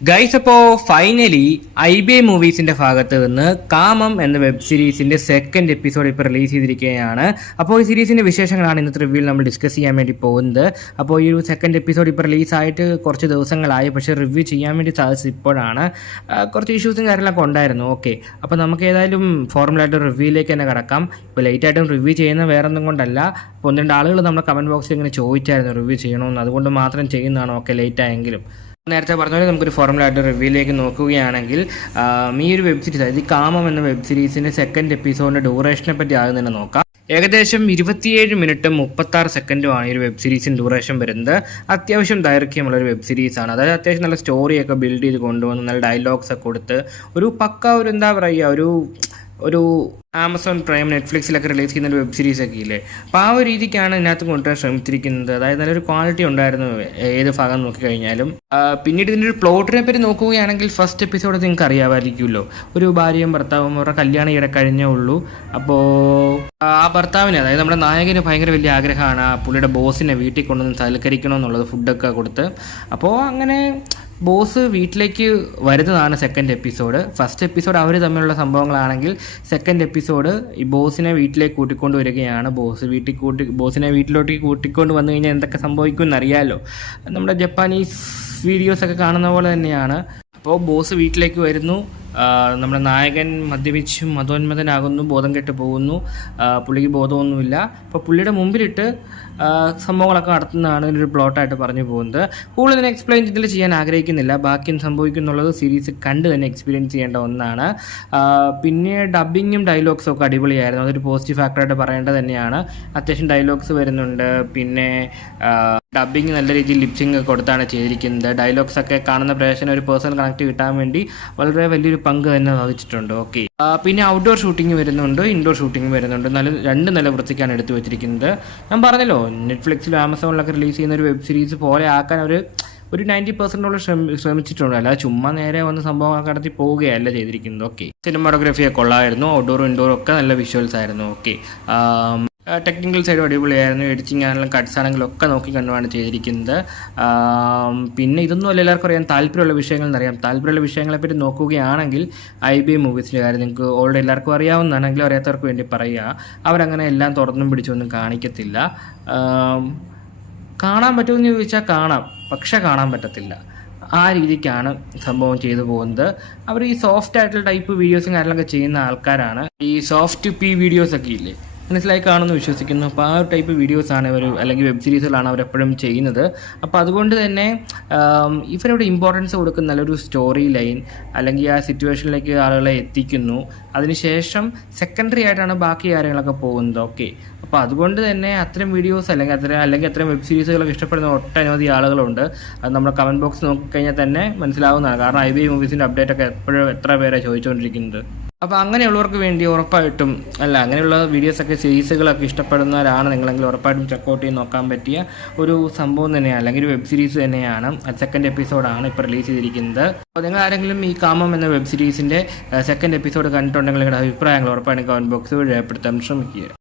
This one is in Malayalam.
ഗൈസ്, അപ്പോൾ ഫൈനലി IBI മൂവീസിന്റെ ഭാഗത്ത് നിന്ന് കാമം എന്ന വെബ് സീരീസിന്റെ സെക്കൻഡ് എപ്പിസോഡ് ഇപ്പോൾ റിലീസ് ചെയ്തിരിക്കുകയാണ്. അപ്പോൾ ഈ സീരീസിന്റെ വിശേഷങ്ങളാണ് ഇന്നത്തെ റിവ്യൂവിൽ നമ്മൾ ഡിസ്കസ് ചെയ്യാൻ വേണ്ടി പോകുന്നത്. അപ്പോൾ ഈ ഒരു സെക്കൻഡ് എപ്പിസോഡ് ഇപ്പോൾ റിലീസായിട്ട് കുറച്ച് ദിവസങ്ങളായി, പക്ഷേ റിവ്യൂ ചെയ്യാൻ വേണ്ടി സാധിച്ചത് ഇപ്പോഴാണ്. കുറച്ച് ഇഷ്യൂസും കാര്യങ്ങളൊക്കെ ഉണ്ടായിരുന്നു. ഓക്കെ, അപ്പോൾ നമുക്ക് ഏതായാലും ഫോർമുലായിട്ട് റിവ്യൂയിലേക്ക് തന്നെ കിടക്കാം. ഇപ്പോൾ ലേറ്റായിട്ടും റിവ്യൂ ചെയ്യുന്ന വേറെ ഒന്നും കൊണ്ടല്ല, അപ്പോൾ ഒന്ന് രണ്ട് ആളുകൾ നമ്മുടെ കമൻറ്റ് ബോക്സിൽ ഇങ്ങനെ ചോദിച്ചായിരുന്നു റിവ്യൂ ചെയ്യണമെന്ന്, അതുകൊണ്ട് മാത്രം ചെയ്യുന്നതാണ്. ഓക്കെ, ലേറ്റായെങ്കിലും നേരത്തെ പറഞ്ഞ പോലെ നമുക്കൊരു ഫോർമുലായിട്ട് റിവ്യൂയിലേക്ക് നോക്കുകയാണെങ്കിൽ ഈ ഒരു വെബ് സീരീസ്, അതായത് കാമം എന്ന വെബ് സീരീസിൻ്റെ സെക്കൻഡ് എപ്പിസോഡിൻ്റെ ഡ്യൂറേഷനെ പറ്റി ആദ്യം തന്നെ നോക്കാം. ഏകദേശം 27 മിനിറ്റും 36 സെക്കൻഡുമാണ് ഈ ഒരു വെബ് സീരീസിന് ഡ്യൂറേഷൻ വരുന്നത്. അത്യാവശ്യം ദൈർഘ്യമുള്ള ഒരു വെബ് സീരീസാണ്. അതായത് അത്യാവശ്യം നല്ല സ്റ്റോറിയൊക്കെ ബിൽഡ് ചെയ്ത് കൊണ്ടുവന്ന് നല്ല ഡയലോഗ്സ് ഒക്കെ കൊടുത്ത് ഒരു പക്ക ഒരു എന്താ പറയുക ഒരു ആമസോൺ പ്രൈം നെറ്റ്ഫ്ലിക്സിലൊക്കെ റിലീസ് ചെയ്യുന്ന ഒരു വെബ് സീരീസ് ഒക്കെ ഇല്ലേ, അപ്പോൾ ആ ഒരു രീതിക്കാണ് ഇതിനകത്ത് കൊണ്ടുവരാൻ ശ്രമിച്ചിരിക്കുന്നത്. അതായത് നല്ലൊരു ക്വാളിറ്റി ഉണ്ടായിരുന്നു ഏത് ഭാഗം നോക്കിക്കഴിഞ്ഞാലും. പിന്നീട് ഇതിൻ്റെ ഒരു പ്ലോട്ടിനെ പറ്റി നോക്കുകയാണെങ്കിൽ ഫസ്റ്റ് എപ്പിസോഡ് നിങ്ങൾക്ക് അറിയാമായിരിക്കുമല്ലോ. ഒരു ഭാര്യയും ഭർത്താവും അവരുടെ കല്യാണം ഇവിടെ കഴിഞ്ഞേ ഉള്ളൂ. അപ്പോൾ ആ ഭർത്താവിന്, അതായത് നമ്മുടെ നായകന് ഭയങ്കര വലിയ ആഗ്രഹമാണ് ആ പുള്ളിയുടെ ബോസിനെ വീട്ടിൽ കൊണ്ടുവന്ന് സൽക്കരിക്കണമെന്നുള്ളത്, ഫുഡൊക്കെ കൊടുത്ത്. അപ്പോൾ അങ്ങനെ ബോസ് വീട്ടിലേക്ക് വരുന്നതാണ് സെക്കൻഡ് എപ്പിസോഡ്. ഫസ്റ്റ് എപ്പിസോഡ് അവർ തമ്മിലുള്ള സംഭവങ്ങളാണെങ്കിൽ സെക്കൻഡ് എപ്പിസോഡ് ഈ ബോസിനെ വീട്ടിലേക്ക് കൂട്ടിക്കൊണ്ട് വരികയാണ്. ബോസിനെ വീട്ടിലോട്ട് കൂട്ടിക്കൊണ്ട് വന്നു കഴിഞ്ഞാൽ എന്തൊക്കെ സംഭവിക്കുമെന്ന് അറിയാമല്ലോ. നമ്മുടെ ജപ്പാനീസ് വീഡിയോസൊക്കെ കാണുന്ന പോലെ തന്നെയാണ്. അപ്പോൾ ബോസ് വീട്ടിലേക്ക് വരുന്നു, നമ്മുടെ നായകൻ മദ്യപിച്ചും മതോന്മതനാകുന്നു, ബോധം കെട്ട് പോകുന്നു, പുള്ളിക്ക് ബോധമൊന്നുമില്ല. അപ്പോൾ പുള്ളിയുടെ മുമ്പിലിട്ട് സംഭവങ്ങളൊക്കെ നടത്തുന്നതാണ് ഒരു പ്ലോട്ടായിട്ട് പറഞ്ഞു പോകുന്നത്. കൂടുതൽ ഇതിനെ എക്സ്പ്ലെയിൻ ഇതിൽ ചെയ്യാൻ ആഗ്രഹിക്കുന്നില്ല. ബാക്കി സംഭവിക്കുന്നുള്ളത് സീരീസ് കണ്ട് തന്നെ എക്സ്പീരിയൻസ് ചെയ്യേണ്ട ഒന്നാണ്. പിന്നെ ഡബ്ബിങ്ങും ഡയലോഗ്സും ഒക്കെ അടിപൊളിയായിരുന്നു. അതൊരു പോസിറ്റീവ് ഫാക്ടറായിട്ട് പറയേണ്ടത് തന്നെയാണ്. അത്യാവശ്യം ഡയലോഗ്സ് വരുന്നുണ്ട്. പിന്നെ ഡബ്ബിങ് നല്ല രീതിയിൽ ലിപ്സിങ് കൊടുത്താണ് ചെയ്തിരിക്കുന്നത്. ഡയലോഗ്സ് ഒക്കെ കാണുന്ന പ്രേക്ഷകന് ഒരു പേഴ്സണൽ കണക്ട് കിട്ടാൻ വേണ്ടി വളരെ വലിയൊരു പങ്ക് തന്നെ വഹിച്ചിട്ടുണ്ട്. ഓക്കെ, പിന്നെ ഔട്ട്ഡോർ ഷൂട്ടിംഗ് വരുന്നുണ്ട്, ഇൻഡോർ ഷൂട്ടിംഗ് വരുന്നുണ്ട്. രണ്ട് നല്ല വൃത്തിക്കാണ് എടുത്തു വെച്ചിരിക്കുന്നത്. ഞാൻ പറഞ്ഞല്ലോ, നെറ്റ്ഫ്ലിക്സിലും ആമസോണിലൊക്കെ റിലീസ് ചെയ്യുന്ന ഒരു വെബ് സീരീസ് പോലെ ആക്കാൻ ഒരു 90% ശ്രമിച്ചിട്ടുണ്ട്. അല്ലാതെ ചുമ്മാ നേരെ വന്ന് സംഭവങ്ങളൊക്കെ നടത്തി പോവുകയല്ല ചെയ്തിരിക്കുന്നത്. ഓക്കെ, സിനിമാറ്റോഗ്രഫിയൊക്കെ കൊള്ളായിരുന്നു. ഔട്ട്ഡോറും ഇൻഡോറും ഒക്കെ നല്ല വിഷ്വൽസ് ആയിരുന്നു. ഓക്കെ, ടെക്നിക്കൽ സൈഡും അടിപൊളിയായിരുന്നു. എഡിറ്റിംഗ് ആണെങ്കിലും കട്ട്സ് ആണെങ്കിലും ഒക്കെ നോക്കി കണ്ടുമാണ് ചെയ്തിരിക്കുന്നത്. പിന്നെ ഇതൊന്നും അല്ല എല്ലാവർക്കും അറിയാൻ താല്പര്യമുള്ള വിഷയങ്ങൾ എന്നറിയാം. താല്പര്യമുള്ള വിഷയങ്ങളെപ്പറ്റി നോക്കുകയാണെങ്കിൽ IBI മൂവീസിൻ്റെ കാര്യം നിങ്ങൾക്ക് ഓൾറെഡി എല്ലാവർക്കും അറിയാവുന്നതാണെങ്കിൽ അറിയാത്തവർക്ക് വേണ്ടി പറയുക. അവരങ്ങനെ എല്ലാം തുറന്നും പിടിച്ചൊന്നും കാണിക്കത്തില്ല. കാണാൻ പറ്റുമെന്ന് ചോദിച്ചാൽ കാണാം, പക്ഷെ കാണാൻ പറ്റത്തില്ല. ആ രീതിക്കാണ് സംഭവം ചെയ്തു പോകുന്നത്. അവർ ഈ സോഫ്റ്റ് ആയിട്ടുള്ള ടൈപ്പ് വീഡിയോസും കാര്യങ്ങളൊക്കെ ചെയ്യുന്ന ആൾക്കാരാണ്. ഈ സോഫ്റ്റ് വീഡിയോസൊക്കെ ഇല്ലേ, മനസ്സിലായി കാണുമെന്ന് വിശ്വസിക്കുന്നു. അപ്പോൾ ആ ഒരു ടൈപ്പ് വീഡിയോസാണ് ഇവർ, അല്ലെങ്കിൽ വെബ് സീരീസുകളാണ് അവരെപ്പോഴും ചെയ്യുന്നത്. അപ്പോൾ അതുകൊണ്ട് തന്നെ ഇവരവിടെ ഇമ്പോർട്ടൻസ് കൊടുക്കുന്ന നല്ലൊരു സ്റ്റോറി ലൈൻ അല്ലെങ്കിൽ ആ സിറ്റുവേഷനിലേക്ക് ആളുകളെ എത്തിക്കുന്നു. അതിനുശേഷം സെക്കൻഡറി ആയിട്ടാണ് ബാക്കി കാര്യങ്ങളൊക്കെ പോകുന്നത്. ഓക്കെ, അപ്പോൾ അതുകൊണ്ട് തന്നെ അത്തരം വീഡിയോസ് അല്ലെങ്കിൽ അത്തരം വെബ് സീരീസുകളൊക്കെ ഇഷ്ടപ്പെടുന്ന ഒട്ടനവധി ആളുകളുണ്ട്. അത് നമ്മുടെ കമൻറ്റ് ബോക്സ് നോക്കിക്കഴിഞ്ഞാൽ തന്നെ മനസ്സിലാവുന്നതാണ്. കാരണം IBI മൂവീസിൻ്റെ അപ്ഡേറ്റ് ഒക്കെ എത്ര പേരാണ് ചോദിച്ചുകൊണ്ടിരിക്കുന്നത്. അപ്പോൾ അങ്ങനെയുള്ളവർക്ക് വേണ്ടി ഉറപ്പായിട്ടും അങ്ങനെയുള്ള വീഡിയോസൊക്കെ സീരീസുകളൊക്കെ ഇഷ്ടപ്പെടുന്നവരാണ് നിങ്ങളെങ്കിൽ ഉറപ്പായിട്ടും ചെക്കൗട്ട് ചെയ്ത് നോക്കാൻ പറ്റിയ ഒരു സംഭവം തന്നെയാണ്, അല്ലെങ്കിൽ ഒരു വെബ് സീരീസ് തന്നെയാണ്. അത് സെക്കൻഡ് എപ്പിസോഡാണ് ഇപ്പോൾ റിലീസ് ചെയ്തിരിക്കുന്നത്. അപ്പോൾ നിങ്ങൾ ആരെങ്കിലും ഈ കാമം എന്ന വെബ് സീരീസിൻ്റെ സെക്കൻഡ് എപ്പിസോഡ് കണ്ടിട്ടുണ്ടെങ്കിൽ നിങ്ങളുടെ അഭിപ്രായങ്ങൾ ഉറപ്പായിട്ടും കമൻറ്റ് ബോക്സിൽ രേഖപ്പെടുത്താൻ ശ്രമിക്കുക.